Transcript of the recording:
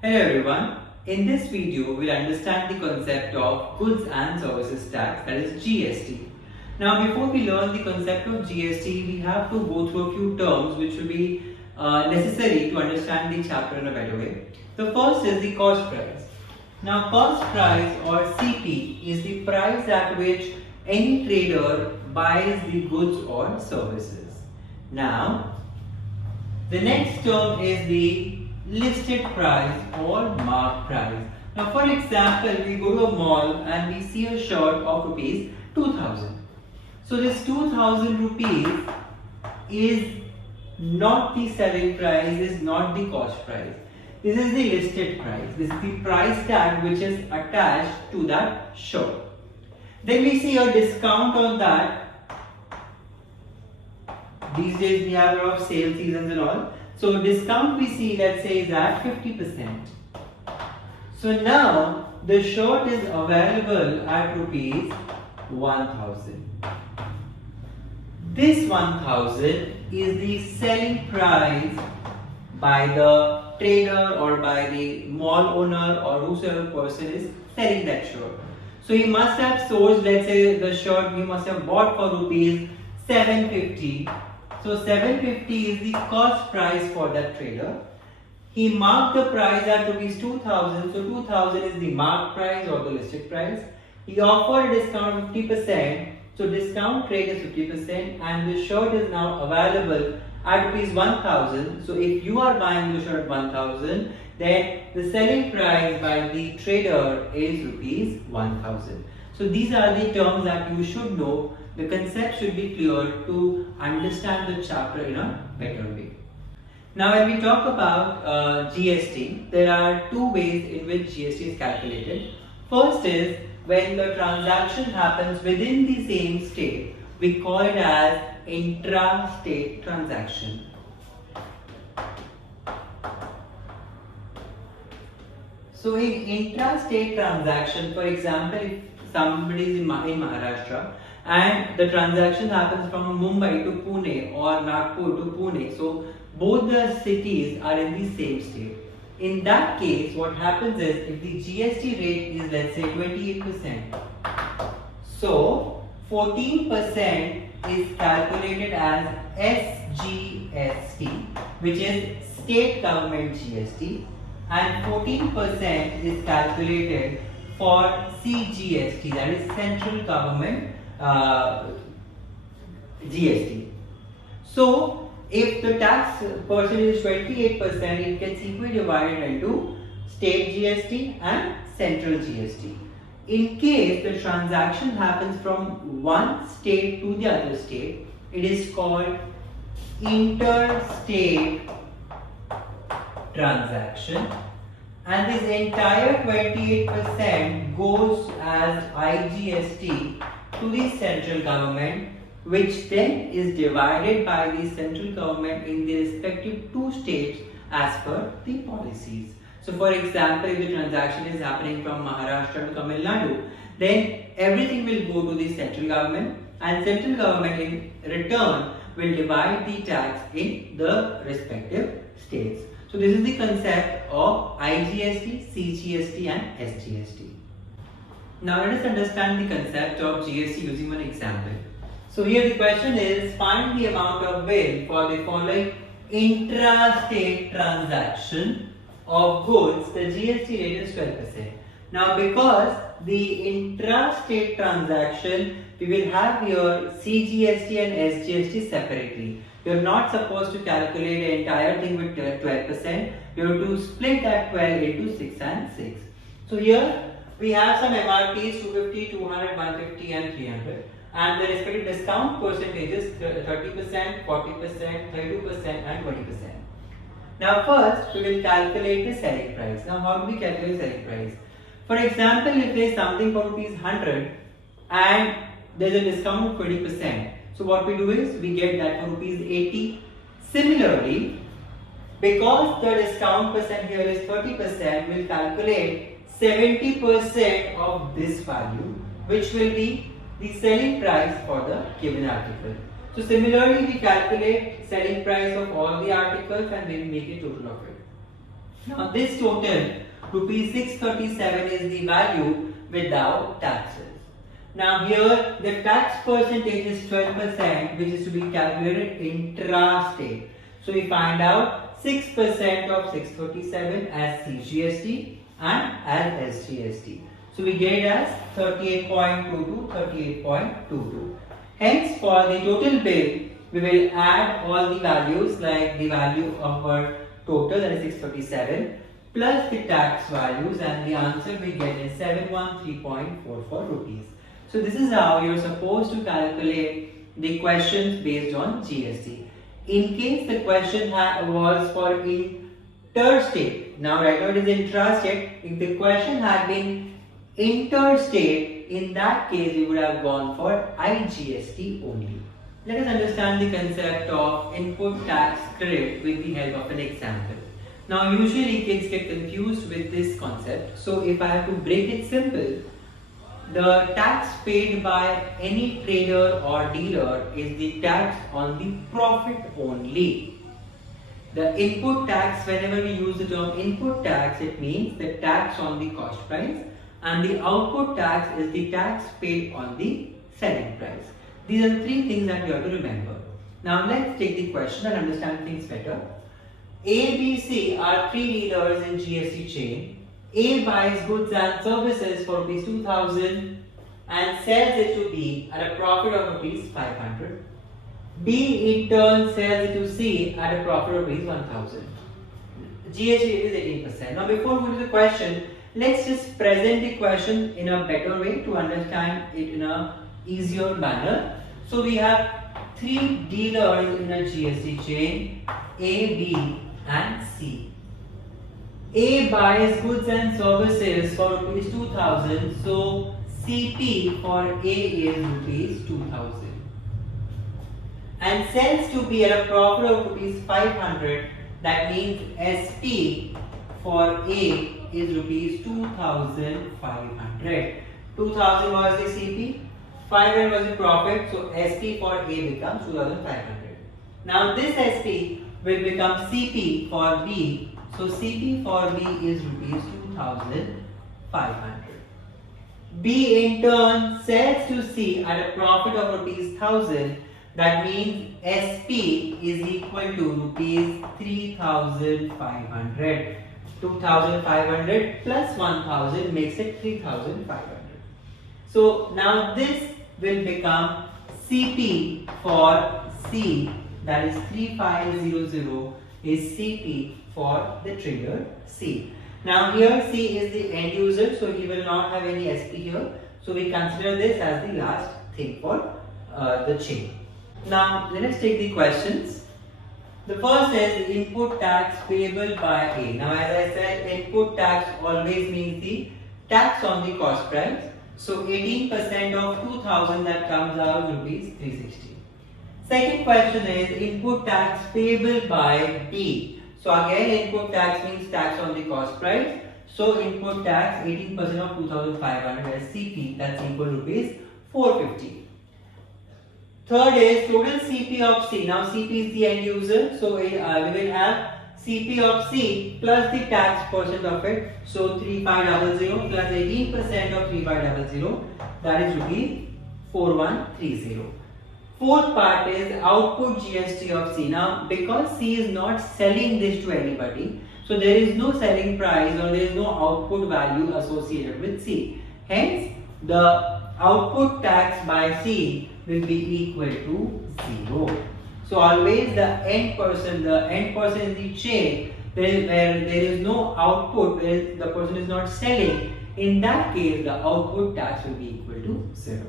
Hello everyone. In this video, we'll understand the concept of Goods and Services Tax, that is GST. Now, before we learn the concept of GST, we have to go through a few terms which will be necessary to understand the chapter in a better way. The first is the cost price. Now, cost price or CP is the price at which any trader buys the goods or services. Now, the next term is the listed price or marked price. Now, for example, we go to a mall and we see a shirt of rupees 2000. So, this 2000 rupees is not the selling price, is not the cost price. This is the listed price. This is the price tag which is attached to that shirt. Then we see a discount on that. These days we have a lot of sale seasons and all. So discount we see, let's say, is at 50%. So now the shirt is available at rupees 1000. This 1000 is the selling price by the trader or by the mall owner or whosoever person is selling that shirt. So he must have sourced, let's say, the shirt he must have bought for rupees 750. So 750 is the cost price for that trader. He marked the price at rupees 2000. So 2000 is the marked price or the listed price. He offered a discount of 50%. So discount rate is 50% and the shirt is now available at rupees 1000. So if you are buying the shirt at 1000, then the selling price by the trader is rupees 1000. So these are the terms that you should know. The concept should be clear to understand the chapter in a better way. Now, when we talk about GST, there are two ways in which GST is calculated. First is when the transaction happens within the same state, we call it as intra-state transaction. So in intra-state transaction, for example, if somebody is in Maharashtra and the transaction happens from Mumbai to Pune or Nagpur to Pune, so both the cities are in the same state. In that case, what happens is if the GST rate is, let's say, 28%, so 14% is calculated as SGST, which is state government GST, and 14% is calculated for CGST, that is central government GST. So if the tax percentage is 28%, it gets equally divided into state GST and central GST. In case the transaction happens from one state to the other state, it is called interstate transaction, and this entire 28% goes as IGST to the central government, which then is divided by the central government in the respective two states as per the policies. So for example, if the transaction is happening from Maharashtra to Tamil Nadu, then everything will go to the central government and central government in return will divide the tax in the respective states. So this is the concept of IGST, CGST and SGST. Now let us understand the concept of GST using one example. So here the question is, find the amount of bill for the following intra-state transaction of goods. The GST rate is 12%. Now because the intra-state transaction, we will have here CGST and SGST separately. You are not supposed to calculate the entire thing with 12%. You have to split that 12 into 6 and 6. So here we have some MRPs 250, 200, 150 and 300. And the respective discount percentages 30%, 40%, 32% and 20%. Now first we will calculate the selling price. Now how do we calculate selling price? For example, if there is something for rupees 100 and there is a discount of 20%. So what we do is we get that for rupees 80. Similarly, because the discount percent here is 30%, we will calculate 70% of this value, which will be the selling price for the given article. So similarly, we calculate selling price of all the articles and then make a total of it. Now this total rupees 637 is the value without taxes. Now here the tax percentage is 12%, which is to be calculated intra-state. So we find out 6% of 637 as CGST and as SGST. So we get it as 38.22, 38.22. Hence for the total bill, we will add all the values like the value of our total, that is 637, plus the tax values, and the answer we get is 713.44 rupees. So this is how you are supposed to calculate the questions based on GST. In case the question was for interstate, now right now it is intrastate. If the question had been interstate, in that case we would have gone for IGST only. Let us understand the concept of input tax credit with the help of an example. Now usually kids get confused with this concept. So if I have to break it simple, the tax paid by any trader or dealer is the tax on the profit only. The input tax, whenever we use the term input tax, it means the tax on the cost price, and the output tax is the tax paid on the selling price. These are three things that you have to remember. Now let's take the question and understand things better. A, B, C are three dealers in GST chain. A buys goods and services for rupees 2000 and sells it to B at a profit of rupees 500. B in turn sells it to C at a profit of rupees 1000. GST is 18%. Now before going to the question, let's just present the question in a better way to understand it in a easier manner. So we have three dealers in a GST chain, A, B and C. A buys goods and services for rupees 2000, so CP for A is rupees 2000, and sells to B at a profit of rupees 500. That means SP for A is rupees 2500. 2000 was the CP, 500 was the profit, so SP for A becomes 2500. Now this SP will become CP for B. So CP for B is rupees 2500. B in turn sells to C at a profit of rupees 1000. That means SP is equal to rupees 3500. 2500 plus 1000 makes it 3500. So now this will become CP for C, that is 3500 is CP for the trader C. Now here C is the end user, so he will not have any SP here. So we consider this as the last thing for the chain. Now let us take the questions. The first is input tax payable by A. Now as I said, input tax always means the tax on the cost price. So 18% of 2000, that comes out rupees 360. Second question is input tax payable by B. So again input tax means tax on the cost price. So input tax 18% of 2500 as CP, that's equal to rupees 450. Third is total CP of C. Now CP is the end user, so we will have CP of C plus the tax percent of it. So 3500 plus 18% of 3500, that is rupees 4130. Fourth part is output GST of C. Now because C is not selling this to anybody, so there is no selling price or there is no output value associated with C. Hence the output tax by C will be equal to 0. So always the end person in the chain where there is no output, where the person is not selling, in that case the output tax will be equal to 0.